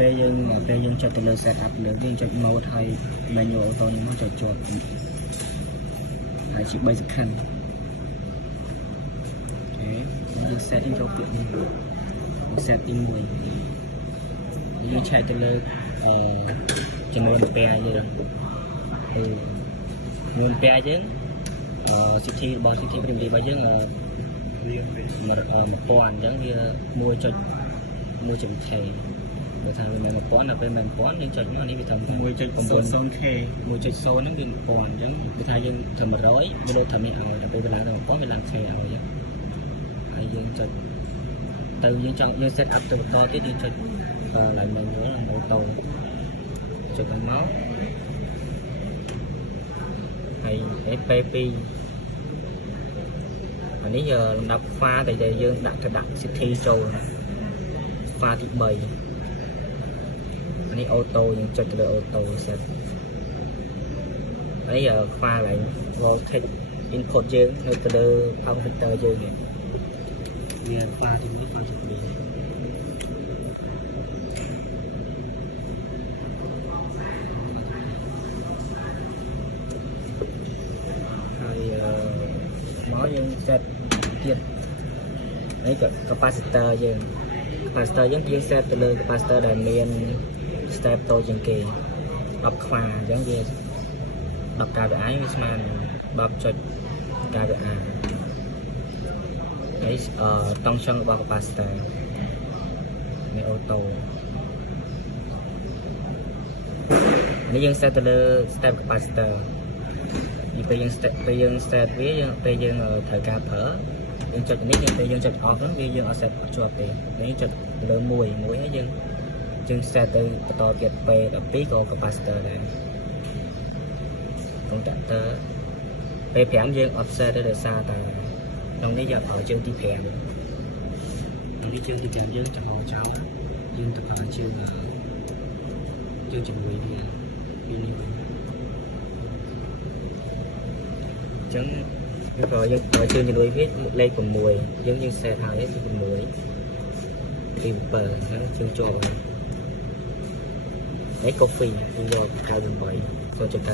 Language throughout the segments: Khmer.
ពេលយើងចុចទៅលើ setup លើយើងចុច mode ហើយ menu auto នេះមកចុចជាប់ហើយជា 3 second អូខេយើង set ចូលពាក្យនេះ set ទី1យើងឆែកទៅលើចំនួនពែយើងចំនួនពែយើងCT របស់ CT Primary របស់យើង1000អញ្ចឹងវា 1.1k បើថាវាមិន1000ដល់ពេលមិន1000យើងចុចមកនេះវាត្រឹម 1.0k 1.0 ហ្នឹងវា1000អញ្ចឹងបើថាយើងធ្វើ100វាលើត្រឹមនេះឲ្យដល់ពេលវាឡើងដល់1000វាឡើង k ឲ្យហើយយើងចុចទៅយើងចង់យើង set up ទៅបន្តទៀតយើងចុចឡើង menu អូតូចុចទៅមកហើយP2 អានេះលំដាប់ file តែយើងដាក់ city ចូលfile ទី3អានេះ auto យើងចុចទៅលើ auto set ហើយfile ឡើង voltage input យើងនៅទៅលើ computer យើងនេះវា file ទី1 file ទី2មកយើង set ទៀតនេះក៏ capacitor យើង យើង set ទៅលើ capacitor ដែលមាន step តូចជាងគេ10ខ្វាអញ្ចឹងវា10 kVA វាស្មើនឹង 10.kVA ហើយតង់ឆឹងរបស់ capacitor នេះ auto នេះយើង set ទៅលើ step capacitor ពេលយើង set វាពេលយើងត្រូវការប្រើយើងចុចនេះពេលយើងចុច off ហ្នឹងវាយើងអត់ set ជាប់ទេនេះចុចលើ1ហើយយើង set ទៅបន្តទៀតពេល12ក៏ capacitor ដែរ contactor ពេល5យើងអត់ set ទេដោយសារតែក្នុងនេះយើងប្រើជើងទី5ក្នុងនេះជើងទី5យើងចំហចោលយើងទៅប្រើជើងជាមួយវាពីនេះចឹងយើងប្រើជើងជាមួយវាលេខ6យើង set ហើយទី6ទី7ហ្នឹងជើងជាប់ហើយ coffee យើងយក98ចូលចុច98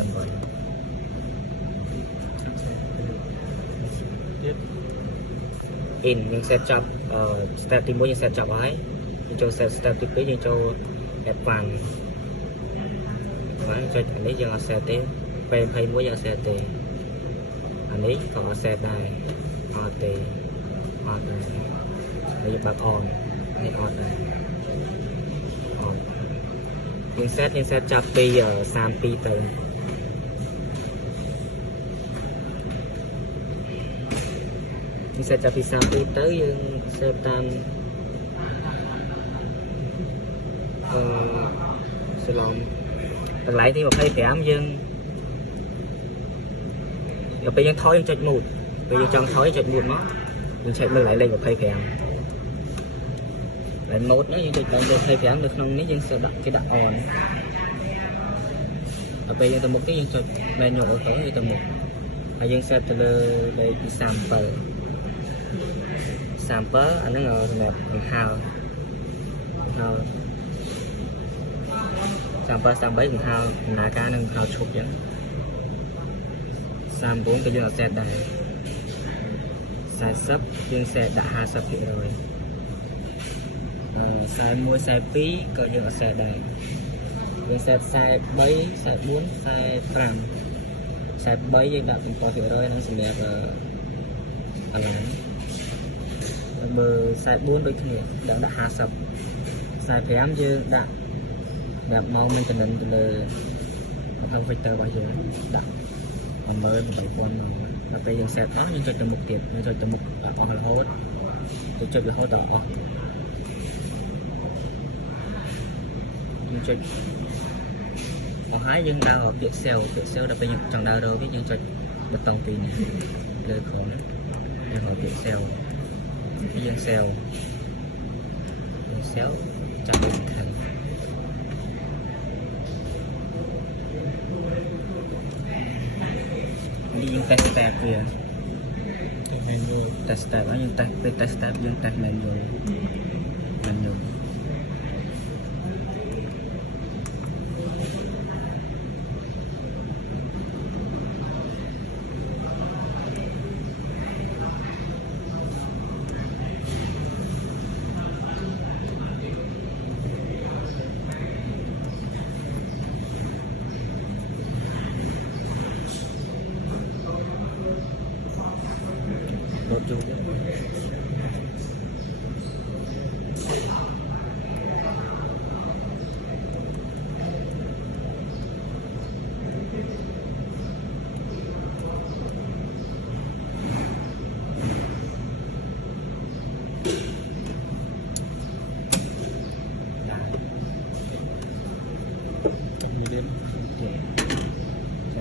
ទៀត in យើង set ចប់ step ទី1យើង set ចប់ហើយយើងចូល set step ទី2យើងចូល advance ហើយចុចនេះយើងអត់ set ទេពេល21យើងអត់ set ទេអានេះក៏អត់ set ដែរអត់ទេអត់ដែរហើយយើងបើក on នេះអត់ដែរយើង set ចាប់ពី32ទៅយើង set ចាប់ពី32ទៅយើង set តាមស្លំតម្លៃទី25យើងដល់ពេលយើងថយយើងចុច mode ពេលយើងចង់ថយចុច mode មកយើងឆែកមើលលេខ25ហើយ mode ហ្នឹងយើងចុចដល់25នៅក្នុងនេះយើងsẽដាក់គេដាក់ on ដល់ពេលយើងទៅមុខនេះយើងចុច menu auto វាទៅមុខហើយយើង set ទៅលើលេខទី37អាហ្នឹងសម្រាប់បង្ហើ38បង្ហើដំណើរការនឹងបង្ហើឈប់ចឹង39ក៏យើងអត់ set ដែរ40យើង set ដាក់ 50% 41 42ក៏យើងអត់ set ដែរយើង set 43 44 45 យើងដាក់ចំពោះភាគរយហ្នឹងសម្រាប់អាឡានមើល44ដូចគ្នាដាក់50 45យើងដាក់មកមិនចំណិនទៅលើក្នុង filter របស់យើងដាក់18000ដល់ពេលយើង set មកយើងចុចទៅមុខទៀតយើងចុចទៅមុខអស់រហូតទៅចុចរហូតដល់អស់យើងចុចអស់ហើយយើងដើរពាក្យ sell ដល់ពេលយើងចង់ដើររកវាយើងចុចប៊ូតុងពីរនេះលើក្រោមយើងរកពាក្យ sell យើង sell ចាប់ពីខាងនេះយើង test step វា test step ហើយយើង test ពេល test step យើង test manual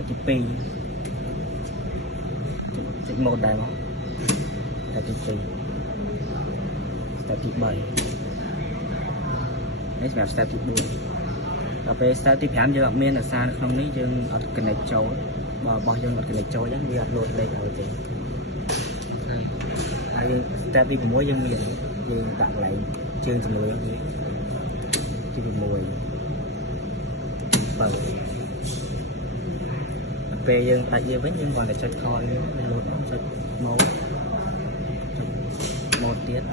ទី2ចុច mode ដែរមកតែទី2step ទី3នេះសម្រាប់ step ទី4ដល់ពេល step ទី5យើងអត់មានអាសានៅក្នុងនេះយើងអត់ connect ចូលបើរបស់យើងអត់ connect ចូលអញ្ចឹងវាអត់ load លេខឲ្យទេហើយ step ទី6យើងមានយើងដាក់កន្លែងជើងជំនួយនេះទី6បើពេលយើងដាច់វាវិញយើងគ្រាន់តែចុច call នេះលោតចុច mode ទៀត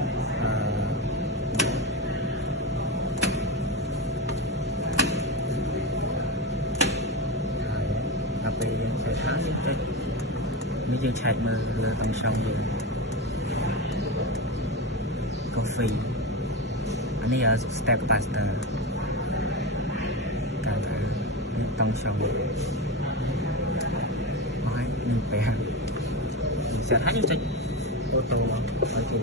ដល់ពេលយើងចុចហើយយើងចុចនេះយើងឆែកមើលលើតាមឆុងយើង coffee អានេះ step capacitor តាមថានេះតាមឆុងហើយនឹងពេល sẽ thấy như thế ô tô mà phải chịu